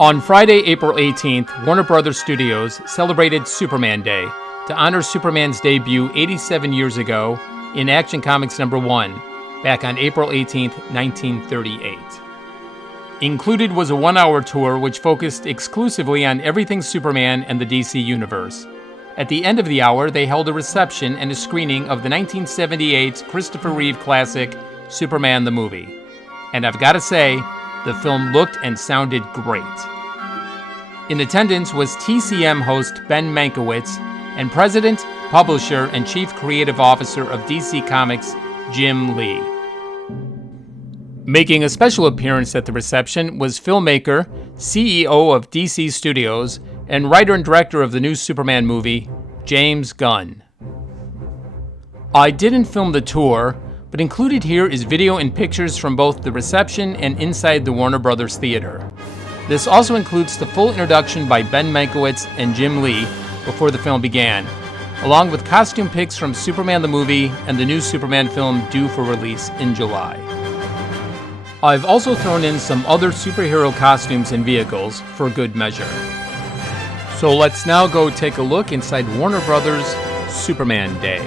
On Friday, April 18th, Warner Brothers Studios celebrated Superman Day to honor Superman's debut 87 years ago in Action Comics #1, back on April 18th, 1938. Included was a one-hour tour which focused exclusively on everything Superman and the DC Universe. At the end of the hour, they held a reception and a screening of the 1978 Christopher Reeve classic, Superman the Movie. And I've got to say, the film looked and sounded great. In attendance was TCM host Ben Mankiewicz and President, Publisher, and Chief Creative Officer of DC Comics, Jim Lee. Making a special appearance at the reception was filmmaker, CEO of DC Studios, and writer and director of the new Superman movie, James Gunn. I didn't film the tour, but included here is video and pictures from both the reception and inside the Warner Brothers Theater. This also includes the full introduction by Ben Mankiewicz and Jim Lee before the film began, along with costume pics from Superman the Movie and the new Superman film due for release in July. I've also thrown in some other superhero costumes and vehicles for good measure. So let's now go take a look inside Warner Brothers Superman Day.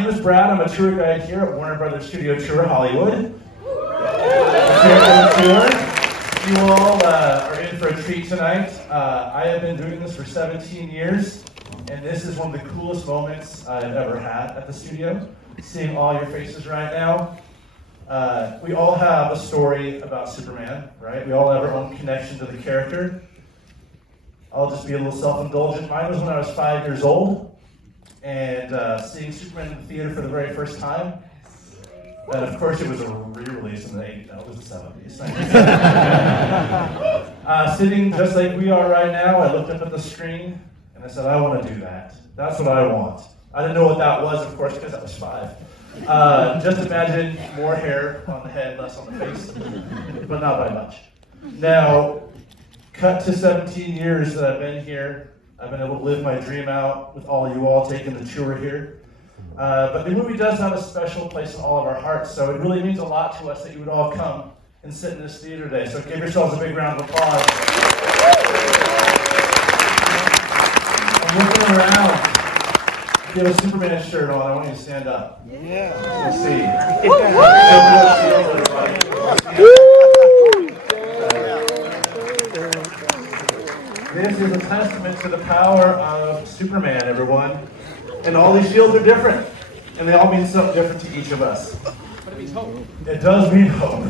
name is Brad. I'm a tour guide here at Warner Brothers Studio Tour Hollywood. Here for the tour. You all are in for a treat tonight. I have been doing this for 17 years, and this is one of the coolest moments I've ever had at the studio. Seeing all your faces right now. We all have a story about Superman, right? We all have our own connection to the character. I'll just be a little self-indulgent. Mine was when I was 5 years old, and seeing Superman in the theater for the very first time. And of course, it was a re-release in the 80s. No, it was the 70s. Sitting just like we are right now, I looked up at the screen and I said, I want to do that. That's what I want. I didn't know what that was, of course, because I was 5. Just imagine more hair on the head, less on the face, but not by much. Now, cut to 17 years that I've been here. I've been able to live my dream out with all you all taking the tour here. But the movie does have a special place in all of our hearts, so it really means a lot to us that you would all come and sit in this theater today. So give yourselves a big round of applause. I'm looking around. If you have a Superman shirt on, I want you to stand up. Yeah. Let's see. This is a testament to the power of Superman, everyone. And all these shields are different, and they all mean something different to each of us. But it means hope. It does mean hope.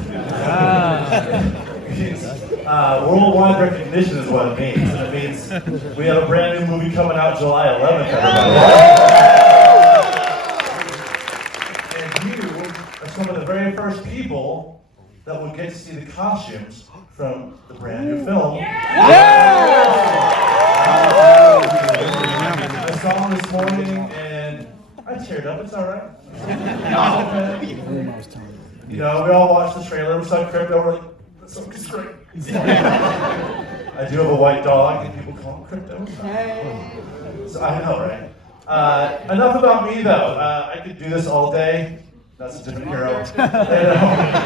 It means worldwide recognition is what it means. And it means we have a brand new movie coming out July 11th, everybody. And you are some of the very first people that will get to see the costumes from the brand new film. I saw them this morning and I teared up. It's all right. You know, we all watched the trailer. We saw Crypto. We're like, that song is great. I do have a white dog, and people call him Crypto. So I know, right? Enough about me, though. I could do this all day. That's a different hero.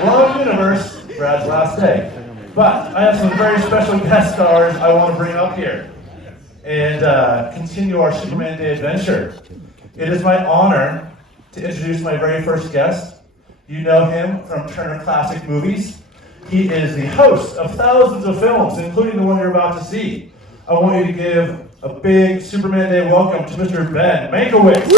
Wrong universe. Brad's last day. But I have some very special guest stars I want to bring up here and continue our Superman Day adventure. It is my honor to introduce my very first guest. You know him from Turner Classic Movies. He is the host of thousands of films, including the one you're about to see. I want you to give a big Superman Day welcome to Mr. Ben Mankiewicz.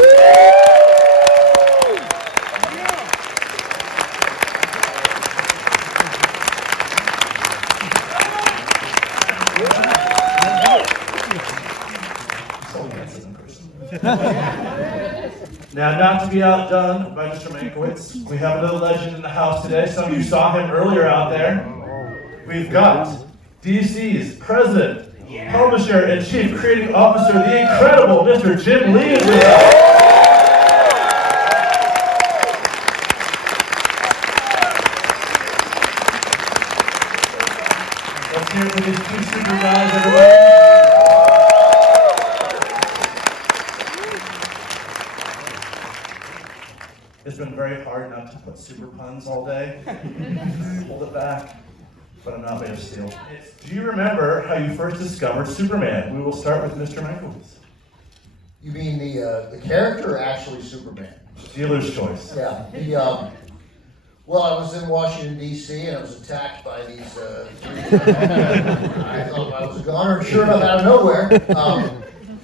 Now, not to be outdone by Mr. Mankiewicz, we have another legend in the house today. Some of you saw him earlier out there. We've got DC's President, Publisher, and Chief Creative Officer, the incredible Mr. Jim Lee is with us. Let's hear it for these two super guys, everybody. It's been very hard not to put super puns all day. Hold it back, but I'm not made of steel. Do you remember how you first discovered Superman? We will start with Mr. Mankiewicz. You mean the character or actually Superman? Dealer's choice. Yeah. Well, I was in Washington, D.C., and I was attacked by these three. I thought I was a goner, and sure enough, out of nowhere.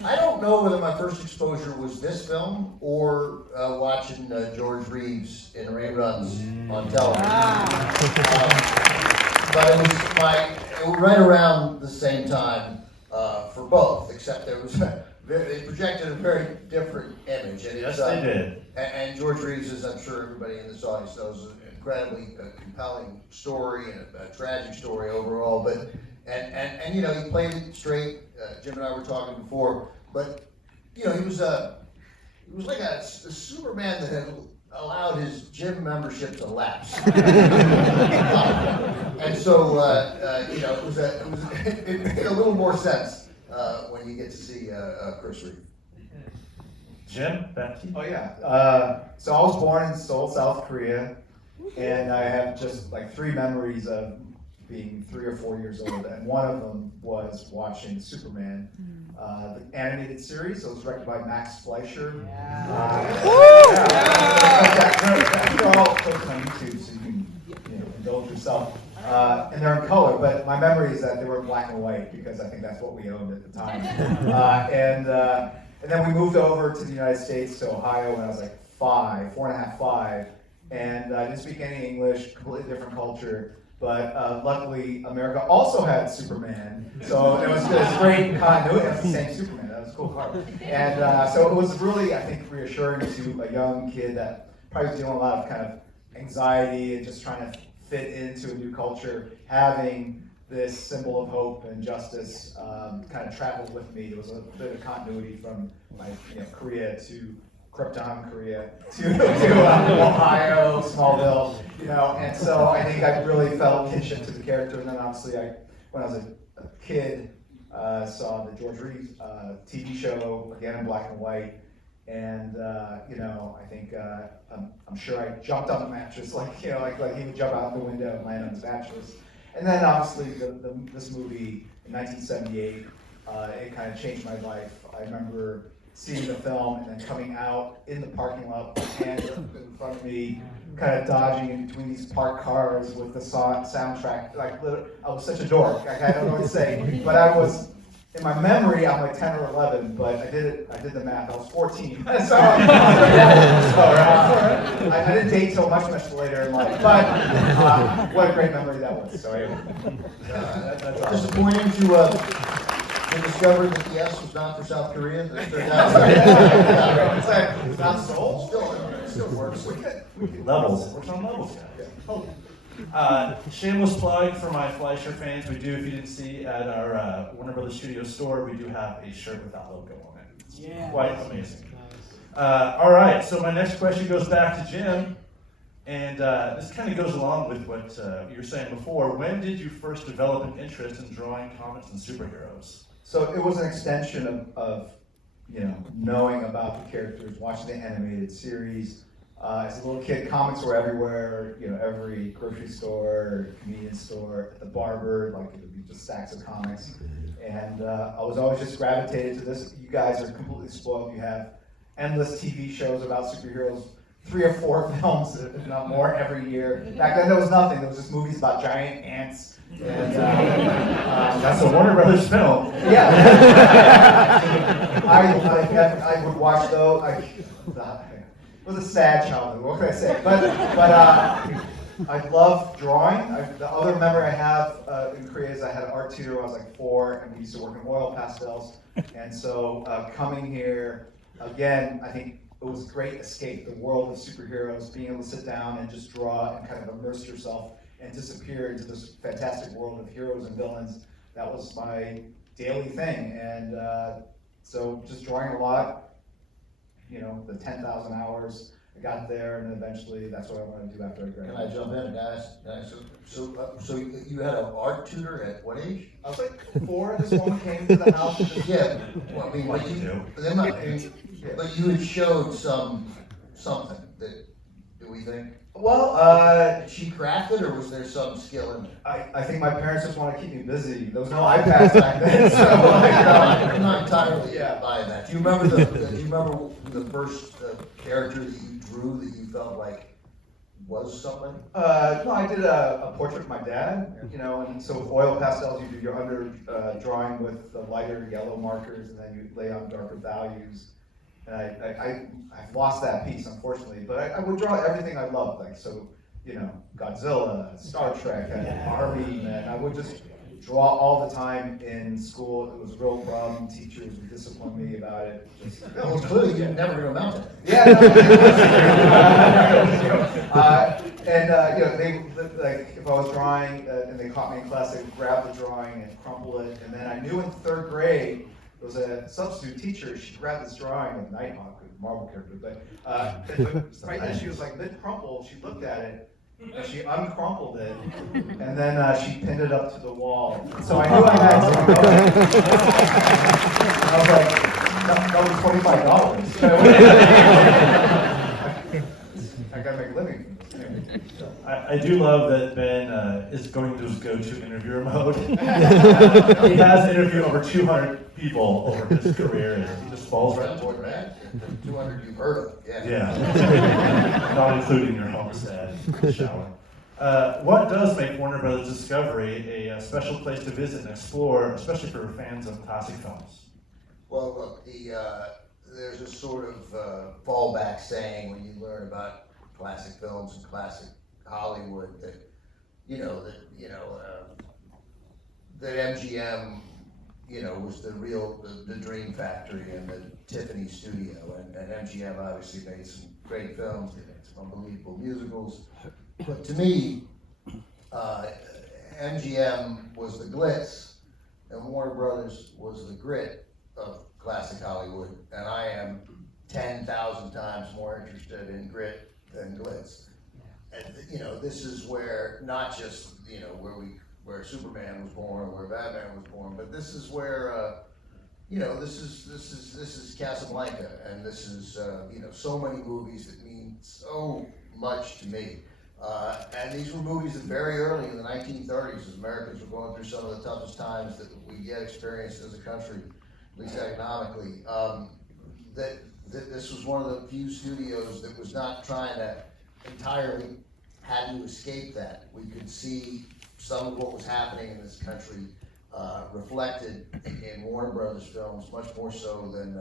I don't know whether my first exposure was this film or watching George Reeves in reruns on television. But it was right around the same time for both, except there was it projected a very different image. And yes, they did. And George Reeves, as I'm sure everybody in this audience knows, is an incredibly compelling story and a tragic story overall. But and you know, he played it straight. Jim and I were talking before, but you know, he was like a Superman that had allowed his gym membership to lapse. And so you know, it made a little more sense when you get to see Chris Reeve. Jim, back to you. Oh yeah. So I was born in Seoul, South Korea, and I have just like 3 memories of being 3 or 4 years old, and one of them was watching Superman, the animated series. So it was directed by Max Fleischer. They're all posted on YouTube, so you can indulge yourself. And they're in color, but my memory is that they were in black and white because I think that's what we owned at the time. And then we moved over to the United States, to Ohio, when I was like 4 and a half, 5. And I didn't speak any English, completely different culture. But luckily, America also had Superman, so it was great continuity. It was the same Superman. That was a cool part. And so it was really, I think, reassuring to a young kid that probably was dealing with a lot of kind of anxiety and just trying to fit into a new culture. Having this symbol of hope and justice kind of traveled with me. There was a bit of continuity from my Korea to Krypton, Korea to Ohio, Smallville, and so I think I really felt kinship to the character. And then obviously, when I was a kid, saw the George Reeve TV show, again in black and white, and I think I'm sure I jumped on the mattress like he would jump out the window and land on his mattress. And then obviously this movie in 1978, it kind of changed my life. I remember seeing the film and then coming out in the parking lot with hands up in front of me, kind of dodging in between these parked cars with the soundtrack. I was such a dork. I don't know what to say, but I was, in my memory, I'm like 10 or 11, but I did the math. I was 14. So I didn't date till much later in life, but what a great memory that was. So anyway, that's awesome. Disappointing to discover that the S was not for South Korea. It's not Seoul. Still works. Levels. Works on levels, guys. Shameless plug for my Fleischer fans. We do, if you didn't see, at our Warner Brothers Studio store, we do have a shirt with that logo on it. It's quite amazing. All right, so my next question goes back to Jim. And this kind of goes along with what you were saying before. When did you first develop an interest in drawing comics and superheroes? So it was an extension of knowing about the characters, watching the animated series. As a little kid, comics were everywhere. Every grocery store, convenience store, at the barber, it would be just stacks of comics. And I was always just gravitated to this. You guys are completely spoiled. You have endless TV shows about superheroes. 3 or 4 films, if not more, every year. Back then there was nothing. There was just movies about giant ants. And, That's a Warner Brothers film. Yeah. I would watch those. It was a sad childhood. What can I say? But I love drawing. The other memory I have in Korea is I had an art tutor when I was like 4, and we used to work in oil pastels. And so coming here again, I think it was a great escape, the world of superheroes, being able to sit down and just draw and kind of immerse yourself and disappear into this fantastic world of heroes and villains. That was my daily thing. And so just drawing a lot, the 10,000 hours, I got there, and eventually that's what I want to do after I graduate. Can I jump in, guys? So you had an art tutor at what age? I was like 4. This woman came to the house. Yeah, well, I mean, but you had showed something that, do we think? Well, She crafted, or was there some skill in it? I think my parents just want to keep me busy. There was no iPads back then, so I'm not entirely Yeah. buying that. Do you remember the first character that you drew that you felt like was something? No, I did a portrait of my dad, and so with oil pastels, you do your under drawing with the lighter yellow markers, and then you lay on darker values. And I've lost that piece, unfortunately, but I would draw everything I loved, Godzilla, Star Trek, Army, and I would just draw all the time in school. It was a real problem. Teachers would discipline me about it. Well, clearly you're never going to amount to it. Yeah. They if I was drawing and they caught me in class, they'd grab the drawing and crumple it, and then I knew in 3rd grade. There was a substitute teacher. She grabbed this drawing of Nighthawk, a Marvel character, but right then she was like mid-crumple. She looked at it, and she uncrumpled it, and then she pinned it up to the wall. So I knew I had something going. I was like, that was $25. I I gotta make a living from this. Anyway. I do love that Ben is going to his go-to interviewer mode. He has interviewed over 200 people over his career, and he just falls right into it. Man, 200 you've heard of, yeah. Yeah, not including your homestead shower. What does make Warner Brothers Discovery a special place to visit and explore, especially for fans of classic films? Well, look, there's a sort of fallback saying when you learn about classic films and classic Hollywood that MGM, was the dream factory and the Tiffany studio, and MGM obviously made some great films, they made some unbelievable musicals, but to me, MGM was the glitz, and Warner Brothers was the grit of classic Hollywood, and I am 10,000 times more interested in grit than glitz. And this is where not just where Superman was born or where Batman was born, but this is where this is Casablanca, and this is so many movies that mean so much to me. And these were movies that very early in the 1930s, as Americans were going through some of the toughest times that we yet experienced as a country, at least economically, that this was one of the few studios that was not trying to entirely had to escape that. We could see some of what was happening in this country reflected in Warner Brothers films, much more so than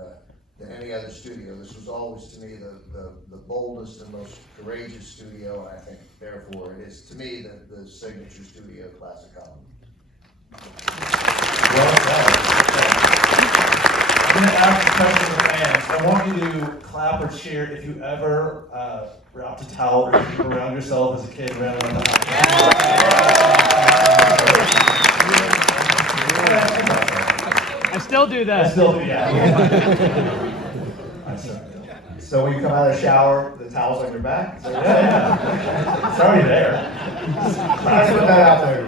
any other studio. This was always, to me, the boldest and most courageous studio, and I think, therefore, it is, to me, the signature studio of classic Hollywood. Well said. I'm going to ask a question of the fans. I want you to clap or cheer if you ever wrapped a towel or sheet around yourself as a kid ran around the house. I still do that. I still do, yeah. I'm sorry. So when you come out of the shower, the towel's on your back? Yeah. It's already there. I put that out there.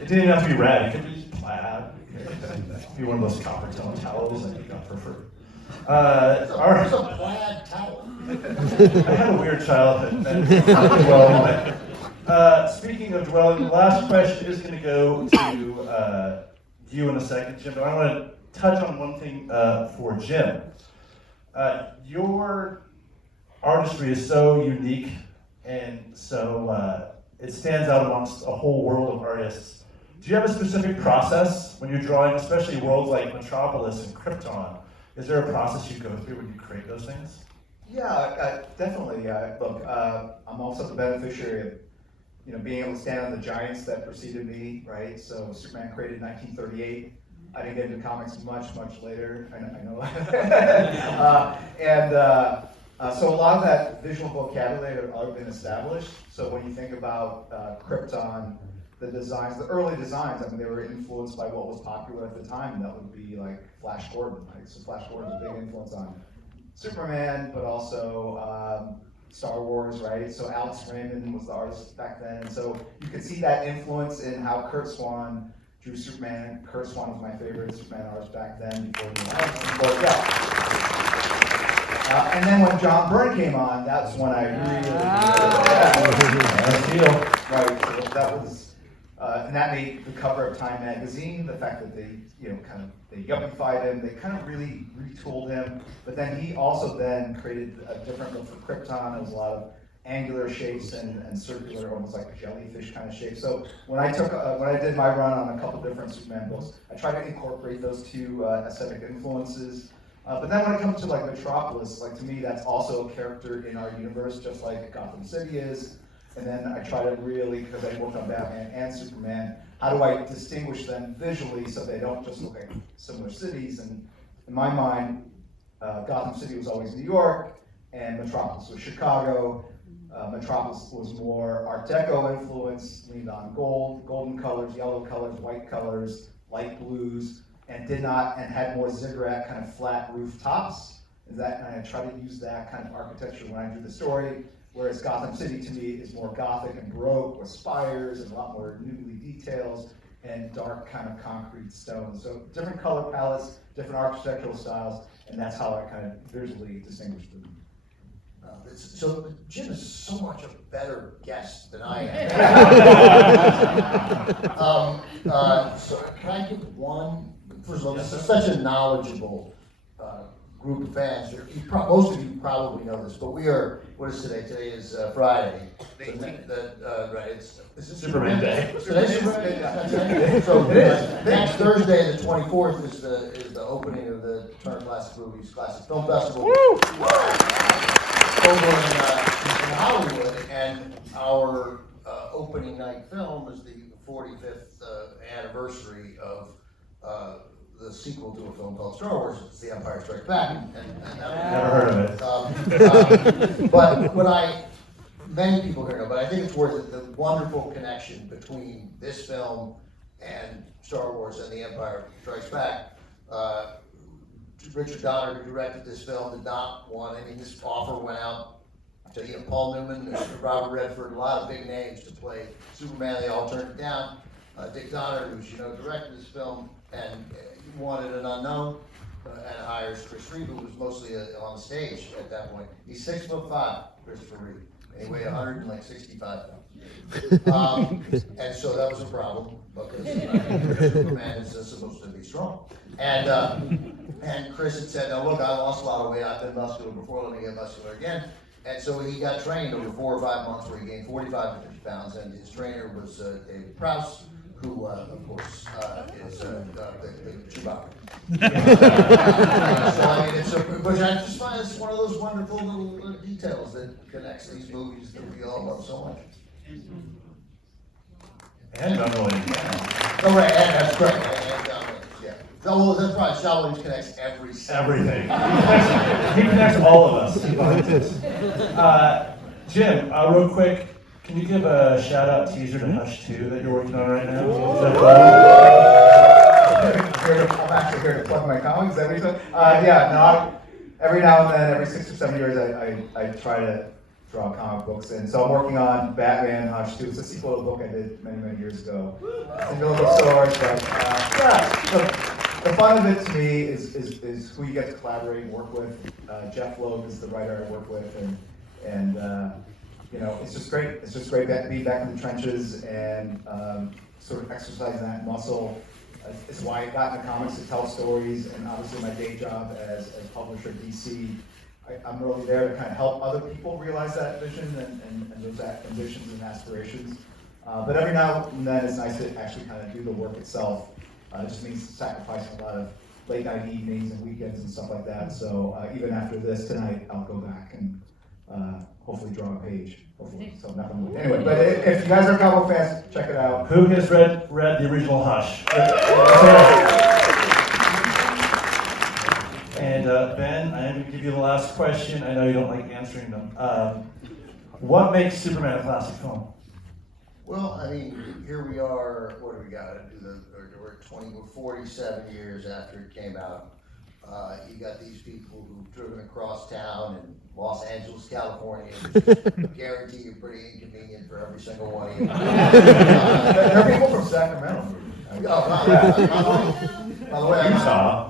It didn't have to be red. It could be just plaid. It could be one of those copper tone towels that you got for free. It's a plaid towel. I had a weird childhood. Speaking of dwelling, the last question is going to go to you in a second, Jim. But I want to touch on one thing for Jim. Your artistry is so unique, and so it stands out amongst a whole world of artists. Do you have a specific process when you're drawing, especially worlds like Metropolis and Krypton? Is there a process you go through when you create those things? Yeah, definitely. Look, I'm also the beneficiary of being able to stand on the giants that preceded me, right? So Superman created in 1938. I didn't get into comics much later. I know. So a lot of that visual vocabulary had already been established. So when you think about Krypton, the early designs, I mean, they were influenced by what was popular at the time, and that would be like Flash Gordon, right? So Flash Gordon was a big influence on Superman, but also Star Wars, right? So Alex Raymond was the artist back then, and so you could see that influence in how Kurt Swan drew Superman. Kurt Swan was my favorite Superman artist back then, before he broke out. And then when John Byrne came on, that's when I really, right? So that was, and that made the cover of Time magazine. The fact that they, they yuppified him, they kind of really retooled him. But then he also then created a different look for Krypton. It was a lot of angular shapes and circular, almost like jellyfish kind of shapes. So when I did my run on a couple different Superman books, I tried to incorporate those two aesthetic influences. But then when it comes to like Metropolis, like to me that's also a character in our universe, just like Gotham City is. And then I try to really, because I worked on Batman and Superman, how do I distinguish them visually so they don't just look like similar cities? And in my mind, Gotham City was always New York, and Metropolis was Chicago. Metropolis was more Art Deco influence, leaned on golden colors, yellow colors, white colors, light blues, and had more ziggurat kind of flat roof tops. And I try to use that kind of architecture when I do the story. Whereas Gotham City to me is more Gothic and Baroque with spires and a lot more noodly details and dark kind of concrete stone. So different color palettes, different architectural styles, and that's how I kind of visually distinguish them. So Jim is so much a better guest than I am. So can I give one? First of all, this is such a knowledgeable group of fans. Most of you probably know this, but we are. What is today? Today is Friday. Right. Is it Superman Day. Today's Superman Day. So next Thursday, the 24th, is the opening of the Turner Classic Movies Classic Film Festival. Woo! Over in Hollywood, and our opening night film is the 45th anniversary of the sequel to a film called Star Wars. It's The Empire Strikes Back. Never heard of it. But many people here know, but I think it's worth it, the wonderful connection between this film and Star Wars and The Empire Strikes Back. Richard Donner, who directed this film, did not want. This offer went out to Paul Newman, Robert Redford, a lot of big names to play Superman. They all turned it down. Dick Donner, who's directed this film, and wanted an unknown, and hires Christopher Reeve, who was mostly on the stage at that point. He's 6'5", Christopher Reeve, and he weighed 165 pounds. And so that was a problem because Superman is supposed to be strong. And Chris had said, "No, look, I lost a lot of weight. I've been muscular before. Let me get muscular again." And so he got trained over 4 or 5 months, where he gained 45 to 50 pounds. And his trainer was David Prowse, who, of course, is the Chewbacca. So which I just find is one of those wonderful little details that connects these movies that we all love so much. And John Williams. Oh, right, and that's great. And John Williams, yeah. No, that's right. John Williams connects everything. He connects all of us. Jim, real quick, can you give a shout out teaser to Hush 2 that you're working on right now? I'm actually here to plug my comics. Is that what you said? Every now and then, every 6 or 7 years, I try to draw comic books, and so I'm working on Batman Hush 2. It's a sequel to a book I did many years ago. It's in little stories, but the fun of it to me is who you get to collaborate and work with. Jeff Loeb is the writer I work with, and it's just great. It's just great to be back in the trenches and sort of exercising that muscle. It's why I got into comics, to tell stories, and obviously my day job as publisher at DC. I'm really there to kind of help other people realize that vision and those ambitions and aspirations. But every now and then it's nice to actually kind of do the work itself. It just means sacrificing a lot of late night evenings and weekends and stuff like that. So even after this tonight, I'll go back and hopefully draw a page. Hopefully, so nothing. Anyway, but if you guys are comic fans, check it out. Who has read the original Hush? And Ben, I am going to give you the last question. I know you don't like answering them. What makes Superman a classic film? Well, here we are. What do we got? We're 47 years after it came out. You got these people who've driven across town in Los Angeles, California, which is guarantee you pretty inconvenient for every single one of you. There are people from Sacramento. By the way, Utah.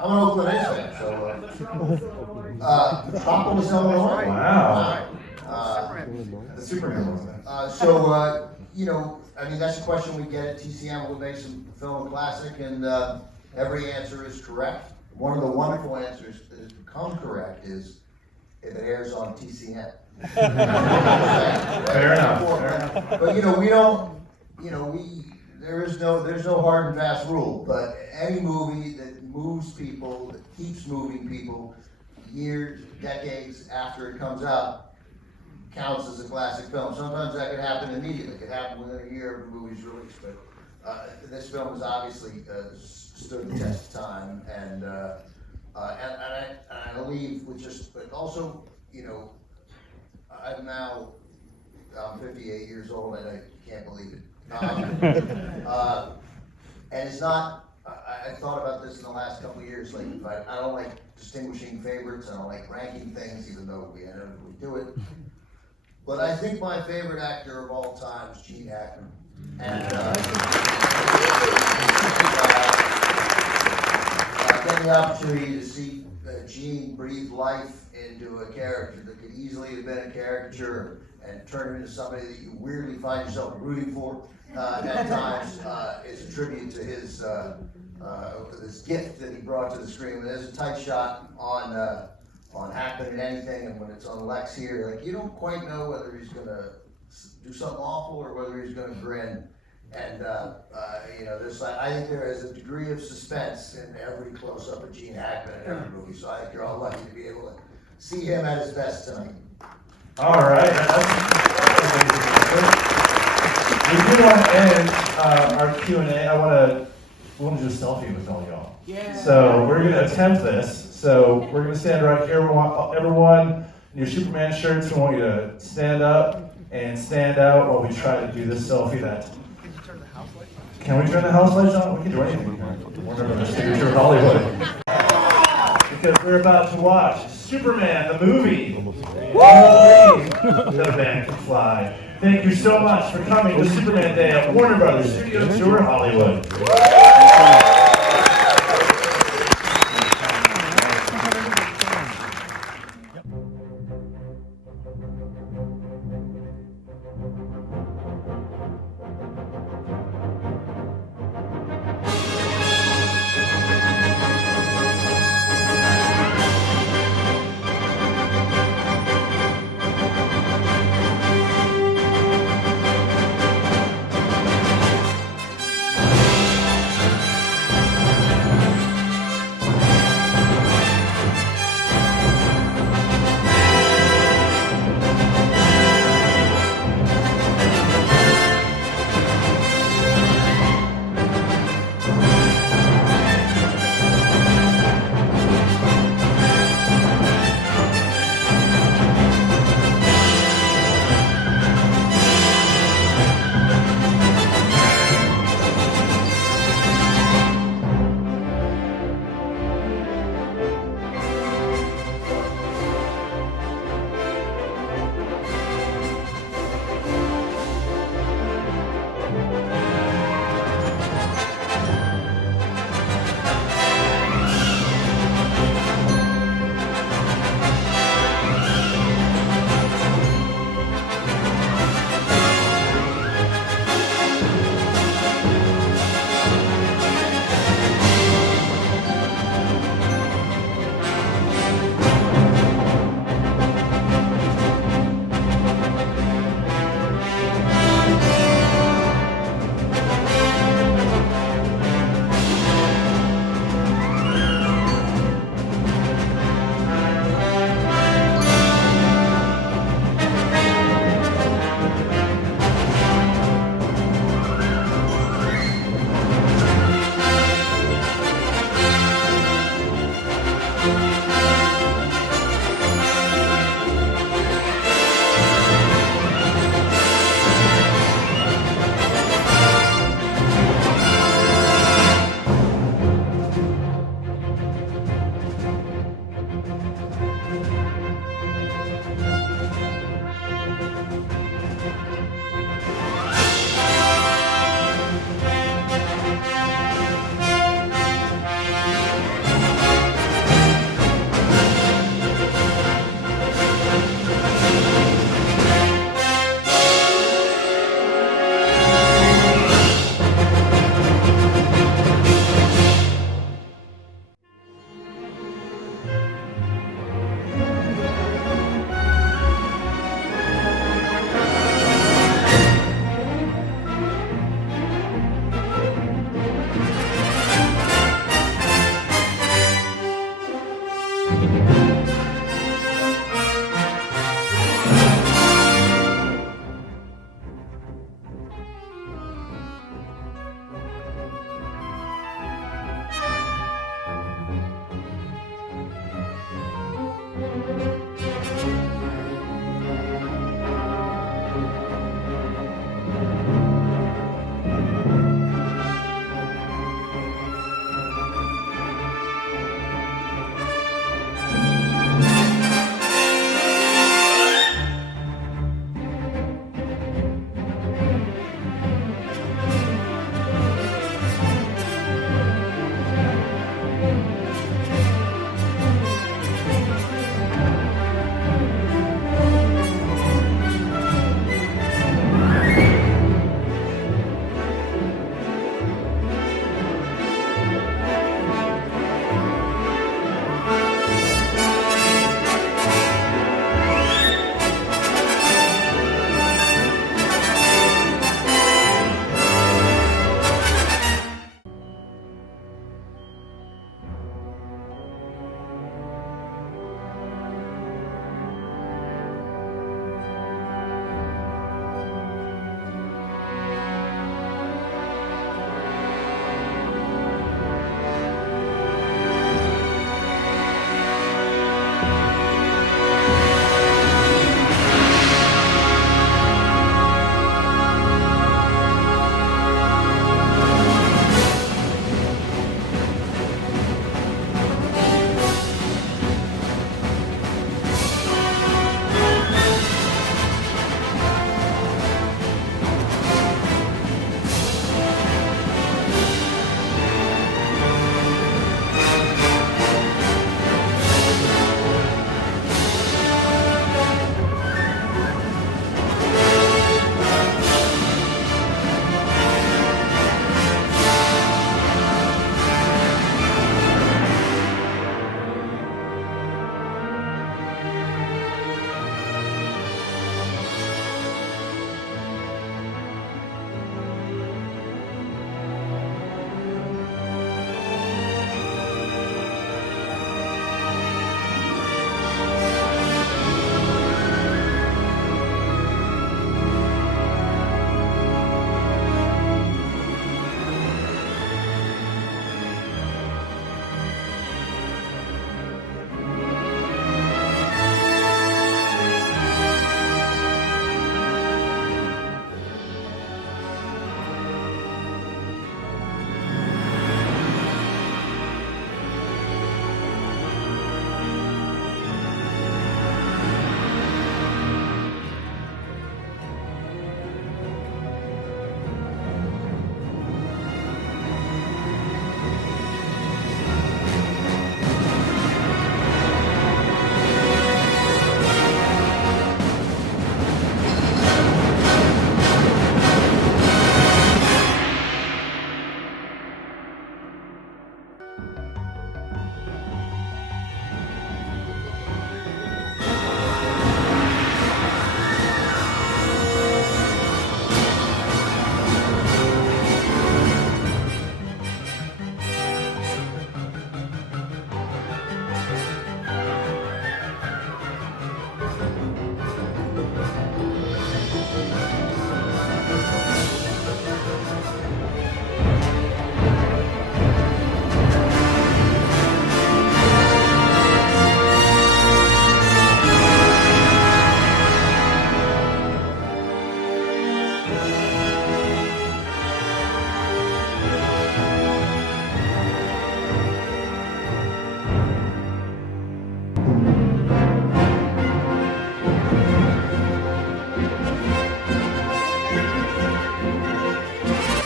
I'm an Oakland A's fan, so Tropolis, Illinois. Wow. The Superman was that's a question we get at TCM. What makes a film a classic? And every answer is correct. One of the wonderful answers that has become correct is if it airs on TCM. Fair enough. But we don't. There's no hard and fast rule. But any movie that moves people, that keeps moving people, years, decades after it comes out, counts as a classic film. Sometimes that could happen immediately. It could happen within a year of the movie's release. But this film has obviously stood the test of time, and I believe but also, I'm 58 years old, and I can't believe it. And it's not. I thought about this in the last couple of years. I don't like distinguishing favorites. I don't like ranking things, even though we inevitably do it. But I think my favorite actor of all time is Gene Hackman. And getting the opportunity to see Gene breathed life into a character that could easily have been a caricature and turn him into somebody that you weirdly find yourself rooting for at times. It's a tribute to his this gift that he brought to the screen. When there's a tight shot on Happen and Anything, and when it's on Lex here, like you don't quite know whether he's gonna do something awful or whether he's gonna grin. And I think there is a degree of suspense in every close-up of Gene Hackman in every movie. So I think you're all lucky to be able to see him at his best tonight. All right. We do want to end our Q&A. We want to do a selfie with all y'all. Yeah. So we're going to attempt this. So we're going to stand right here. We want everyone in your Superman shirts. We want you to stand up and stand out while we try to do this selfie. Can we turn the house lights on? We can do anything. Warner Brothers Studios of Hollywood. Because we're about to watch Superman, the movie. The Man Can Fly. Thank you so much for coming to Superman Day at Warner Brothers Studios Tour Hollywood.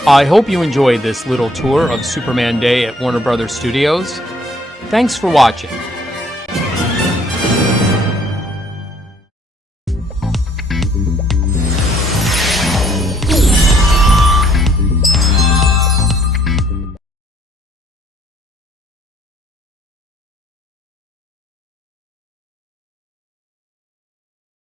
I hope you enjoyed this little tour of Superman Day at Warner Brothers Studios. Thanks for watching.